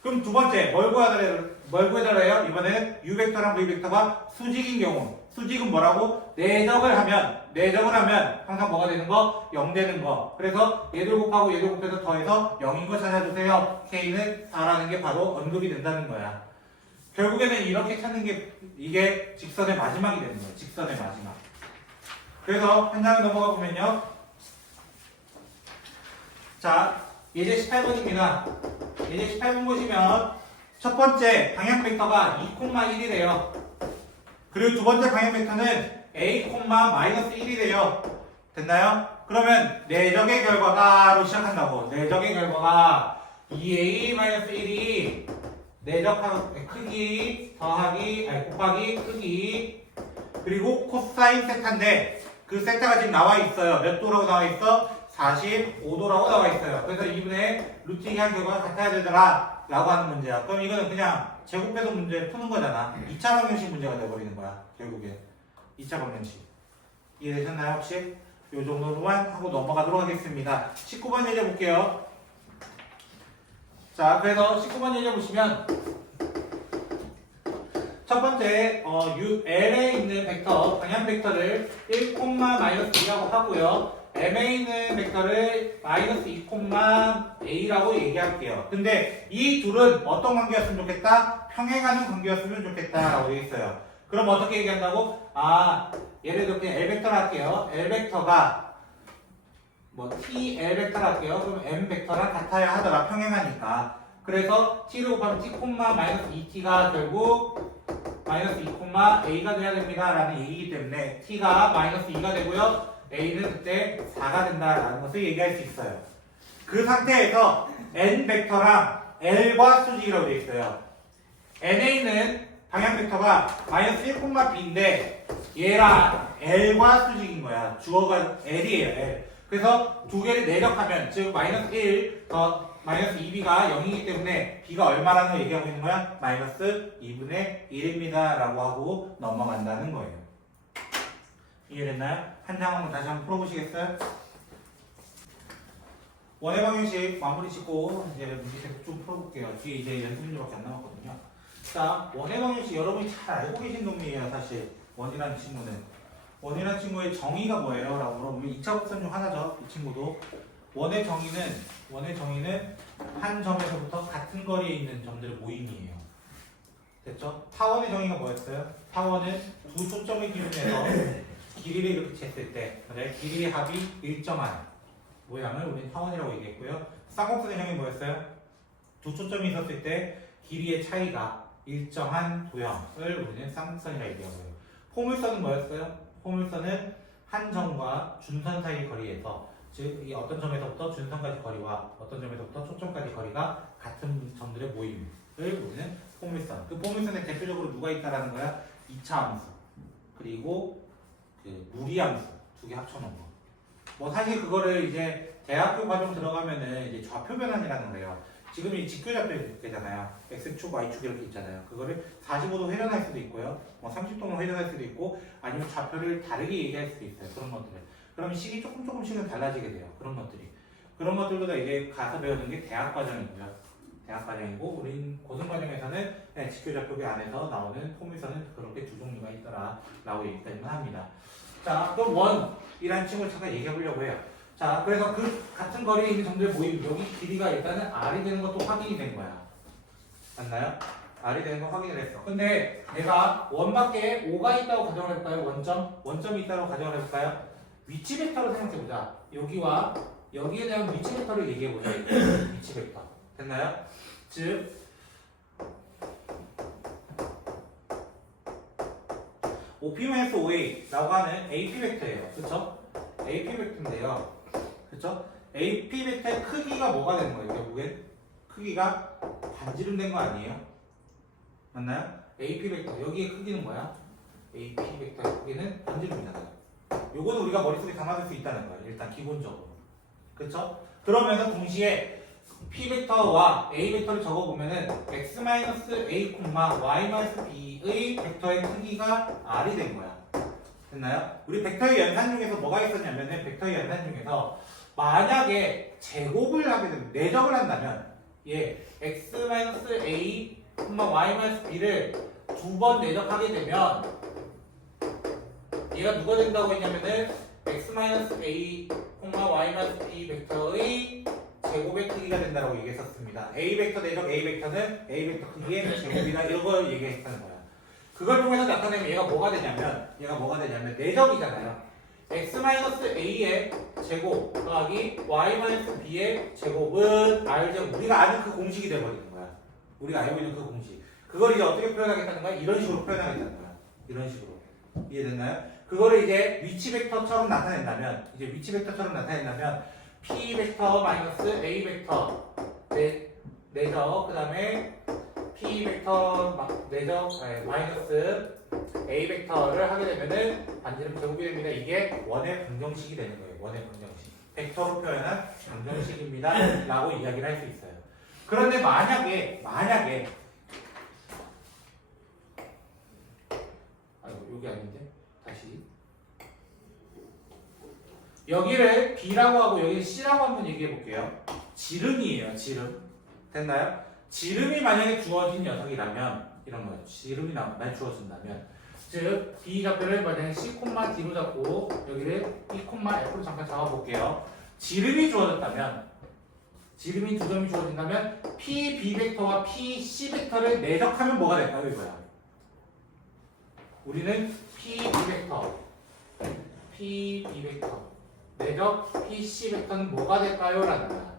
그럼 두 번째 뭘 구해달래요? 이번에는 U벡터랑 V벡터가 수직인 경우. 수직은 뭐라고? 내적을 하면 항상 뭐가 되는 거? 0 되는 거. 그래서 얘들 곱하고 얘들 곱해서 더해서 0인 거 찾아주세요. K는 4라는 게 바로 언급이 된다는 거야. 결국에는 이렇게 찾는 게 이게 직선의 마지막이 되는 거예요. 직선의 마지막. 그래서 현장에 넘어가 보면요. 자, 예제 18번입니다. 예제 18번 보시면 첫 번째 방향 벡터가 2,1이래요. 그리고 두 번째 방향 벡터는 a,-1이래요. 됐나요? 그러면 내적의 결과가로 시작한다고. 내적의 결과가 2a-1이 내적 크기 곱하기 크기 그리고 코사인 세타인데 그 세타가 지금 나와 있어요. 몇 도라고 나와 있어? 45도라고 나와 있어요. 그래서 2분의 루트 2 한 결과가 같아야 되더라 라고 하는 문제야. 그럼 이거는 그냥 제곱해서 문제 푸는 거잖아. 2차 방정식 문제가 돼버리는 거야. 결국에 2차 방정식 이해되셨나요 혹시? 요 정도로만 하고 넘어가도록 하겠습니다. 19번 예제 볼게요. 자, 그래서 19번 예제 보시면 첫 번째 L에 있는 벡터, 방향 벡터를 1,-2라고 하고요. M에 있는 벡터를 마이너스 2,A라고 얘기할게요. 근데 이 둘은 어떤 관계였으면 좋겠다? 평행하는 관계였으면 좋겠다라고 되어 있어요. 그럼 어떻게 얘기한다고? 아, 예를 들어 그냥 L벡터를 할게요. L벡터가 T L벡터를 할게요. 그럼 M벡터랑 같아야 하더라. 평행하니까. 그래서 T를 곱하면 T,-2T가 결국 마이너스 2,A가 돼야 됩니다. 라는 얘기이기 때문에 T가 마이너스 2가 되고요. A는 그때 4가 된다라는 것을 얘기할 수 있어요. 그 상태에서 N벡터랑 L과 수직이라고 되어 있어요. N에 있는 방향 벡터가 마이너스 1,B인데 얘랑 L과 수직인 거야. 주어가 L이에요. L. 그래서 두 개를 내력하면 즉 마이너스 1 더 마이너스 2b가 0이기 때문에 b가 얼마라는 걸 얘기하고 있는 거야? 마이너스 2분의 1입니다 라고 하고 넘어간다는 거예요. 이해됐나요? 한 장 한번 다시 한번 풀어보시겠어요? 원의 방정식 마무리 짓고 이제 문제 계속 좀 풀어볼게요. 뒤에 이제 연습 문제밖에 안 남았거든요. 자, 원의 방정식 여러분이 잘 알고 계신 놈이에요. 사실 원이라는 친구는 원이라는 친구의 정의가 뭐예요? 라고 물어보면 2차 곡선 중 하나죠. 이 친구도 원의 정의는 한 점에서부터 같은 거리에 있는 점들의 모임이에요. 됐죠? 타원의 정의가 뭐였어요? 타원은 두 초점의 기준에서 길이를 이렇게 쟀을 때 길이의 합이 일정한 모양을 우리는 타원이라고 얘기했고요. 쌍곡선의 정의 뭐였어요? 두 초점이 있었을 때 길이의 차이가 일정한 도형을 우리는 쌍곡선이라고 얘기하고요. 포물선은 뭐였어요? 포물선은 한 점과 준선 사이의 거리에서 즉 이 어떤 점에서부터 준선까지 거리와 어떤 점에서부터 초점까지 거리가 같은 점들의 모임을 우리는 포물선. 그 포물선에 대표적으로 누가 있다라는 거야? 2차 함수 그리고 그 무리함수 두 개 합쳐놓은 거. 뭐 사실 그거를 이제 대학교 과정 들어가면은 이제 좌표 변환이라는 거예요. 지금 이 직교좌표잖아요. x축, y축 이렇게 있잖아요. 그거를 45도 회전할 수도 있고요. 뭐 30도만 회전할 수도 있고 아니면 좌표를 다르게 얘기할 수도 있어요. 그런 것들을. 그러면 식이 조금씩은 달라지게 돼요. 그런 것들이. 그런 것들도 다 이제 가서 배우는 게 대학 과정이고요. 대학 과정이고 우린 고등 과정에서는 직교좌표계 안에서 나오는 포물선은 그렇게 두 종류가 있더라라고 얘기까지만 합니다. 자, 그럼 원이라는 친구를 잠깐 얘기해 보려고 해요. 자, 그래서 그 같은 거리에 있는 점들의 모임, 여기 길이가 일단은 R이 되는 것도 확인이 된 거야. 맞나요? R이 되는 거 확인을 했어. 근데 내가 원밖에 5가 있다고 가정을 해볼까요? 원점이 있다고 가정을 해볼까요? 위치 벡터로 생각해보자. 여기와 여기에 대한 위치 벡터를 얘기해보자. 위치 벡터. 됐나요? 즉, OP-OA라고 하는 AP 벡터예요. 그쵸? AP 벡터인데요. 그쵸? AP 벡터의 크기가 뭐가 되는 거예요? 결국엔 크기가 반지름된 거 아니에요? 맞나요? AP 벡터 여기의 크기는 뭐야? AP 벡터의 크기는 반지름이잖아요. 요거는 우리가 머릿속에 담아둘 수 있다는 거예요. 일단 기본적으로. 그쵸? 그러면서 동시에 P 벡터와 A 벡터를 적어보면은 x-a, y-b의 벡터의 크기가 r이 된 거야. 됐나요? 우리 벡터의 연산 중에서 뭐가 있었냐면은 벡터의 연산 중에서 만약에 제곱을 하게 되면 내적을 한다면 x-a, y-b를 두 번 내적하게 되면 얘가 누가 된다고 했냐면은 x-a, y-b 벡터의 제곱의 크기가 된다고 얘기했었습니다. A 벡터 내적 A 벡터는 A 벡터 크기의 제곱이다 이런 걸 얘기했다는 거야. 그걸 통해서 나타내면 얘가 뭐가 되냐면 내적이잖아요. x-a의 제곱 더하기 y-b의 제곱은 R제곱 우리가 아는 그 공식이 돼버리는 거야. 우리가 알고 있는 그 공식. 그걸 이제 어떻게 표현하겠다는 거야? 이런 식으로 표현하겠다는 거야. 이런 식으로. 이해됐나요? 그거를 이제 위치 벡터처럼 나타낸다면 P 벡터 마이너스 A 벡터 내적 그 다음에 P 벡터 내적 마이너스 A 벡터를 하게 되면은 반지름 제곱이 됩니다. 이게 원의 방정식이 되는 거예요. 원의 방정식. 벡터로 표현한 방정식입니다. 라고 이야기를 할 수 있어요. 그런데 만약에 여기 아닌데 다시 여기를 B라고 하고 여기를 C라고 한번 얘기해 볼게요. 지름이에요. 지름. 됐나요? 지름이 만약에 주어진 녀석이라면 이런 거예요. 지름이 만약 주어진다면 즉 B 좌표를 만약에 C, D로 잡고 여기를 E, F로 잠깐 잡아볼게요. 지름이 주어졌다면 지름이 두 점이 주어진다면 P, B 벡터와 P, C 벡터를 내적하면 뭐가 될까요? 이거야. 우리는 P, B 벡터 내적 P, C 벡터는 뭐가 될까요? 라는 거야.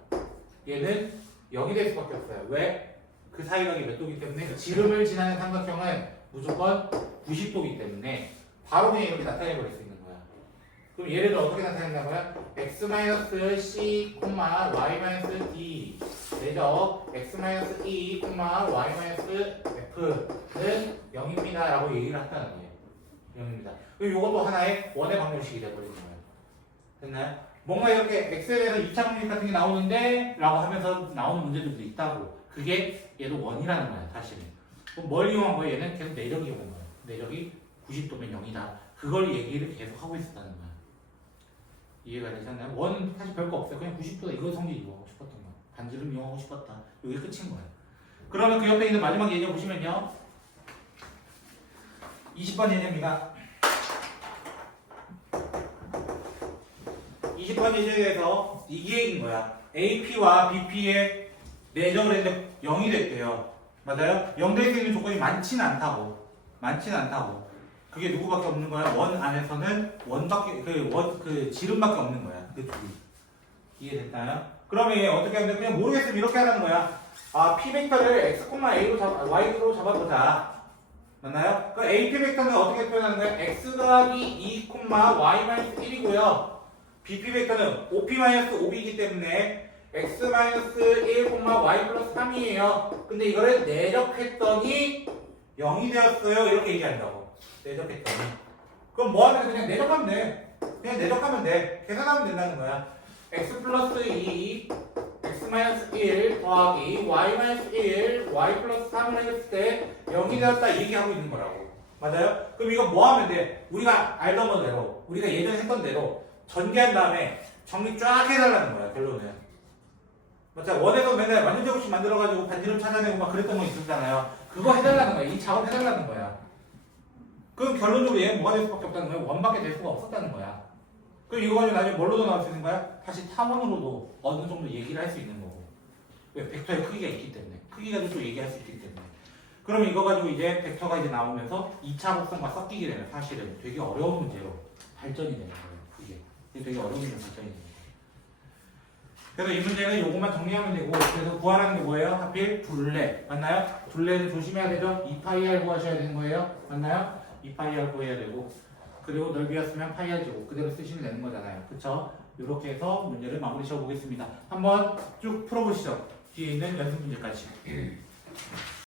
얘는 0이 될 수밖에 없어요. 왜? 그 사이각이 몇 도기 때문에 지름을 지나는 삼각형은 무조건 90도기 때문에 바로 그냥 이렇게 나타내버릴 수 있는 거야. 그럼 얘를 어떻게 나타낸다고요? x-c, y-d 내적 x-e, y-f는 0입니다 라고 얘기를 한다는 거예요. 0입니다. 그럼 이것도 하나의 원의 방정식이 되어버리는 거예요. 됐나요? 뭔가 이렇게 엑셀에 대해서 2차 공식 같은 게 나오는데 라고 하면서 나오는 문제들도 있다고. 그게 얘도 원이라는 거야 사실은. 그럼 뭘 이용한 거야? 얘는 계속 내력이 이용한 거야. 내력이 90도면 0이다. 그걸 얘기를 계속 하고 있었다는 거야. 이해가 되셨나요? 원은 사실 별거 없어요. 그냥 90도다. 이걸 성질 이용하고 싶었던 거야. 반지름 이용하고 싶었다. 이게 끝인 거야. 그러면 그 옆에 있는 마지막 예제 보시면요. 20번 예제입니다. 20번 예제에서 이게 얘기인 거야. AP와 BP의 내적을 했는데 0이 됐대요. 맞아요? 0 될 수 있는 조건이 많지는 않다고. 많지는 않다고. 그게 누구밖에 없는 거야? 원 안에서는 원밖에 그 지름밖에 없는 거야. 그 둘이. 이해됐나요? 그러면 얘 어떻게 하면 돼? 그냥 모르겠으면 이렇게 하라는 거야. 아, P 벡터를 x, A로 Y로 잡아보자. 맞나요? 그 AP 벡터는 어떻게 표현하는 거야? x 더하기 2, y 1이고요. BP 벡터는 OP-OB이기 때문에 x 1, y 플러스 3이에요. 근데 이거를 내적했더니 0이 되었어요. 이렇게 얘기한다고. 내적했더니. 그럼 뭐 하면 돼? 그냥 내적하면 돼. 그냥 내적하면 돼. 계산하면 된다는 거야. x 플러스 2, x 마이너스 1 더하기 y 마이너스 1, y 플러스 3을 했을 때 0이 되었다 얘기하고 있는 거라고. 맞아요? 그럼 이거 뭐 하면 돼? 우리가 알던 대로, 우리가 예전에 했던 대로 전개한 다음에 정리 쫙 해달라는 거야, 결론은. 맞죠? 원에서 맨날 완전 제곱식 만들어가지고 반지름 찾아내고 막 그랬던 거 있었잖아요. 그거 해달라는 거야. 이 작업 해달라는 거야. 그럼 결론적으로 얘는 뭐가 될 수밖에 없다는 거야? 원밖에 될 수가 없었다는 거야. 그럼 이거 가지고 나중에 뭘로도 나올 수 있는 거야? 다시 타원으로도 어느 정도 얘기를 할 수 있는 거고. 왜? 벡터의 크기가 있기 때문에. 크기 가지고 또 얘기할 수 있기 때문에. 그러면 이거 가지고 이제 벡터가 이제 나오면서 2차 곡선과 섞이게 되면 사실은 되게 어려운 문제로 발전이 되는 거예요. 그게. 되게 어려운 문제로 발전이 되는 거예요. 그래서 이 문제는 요것만 정리하면 되고, 그래서 구하라는 게 뭐예요? 하필 둘레. 맞나요? 둘레는 조심해야 되죠? 2파이R 구하셔야 되는 거예요. 맞나요? 2파이R 구해야 되고, 그리고 넓이였으면 파이R 제곱 그대로 쓰시면 되는 거잖아요. 그쵸? 이렇게 해서 문제를 마무리 지어 보겠습니다. 한번 쭉 풀어보시죠. 뒤에 있는 연습 문제까지.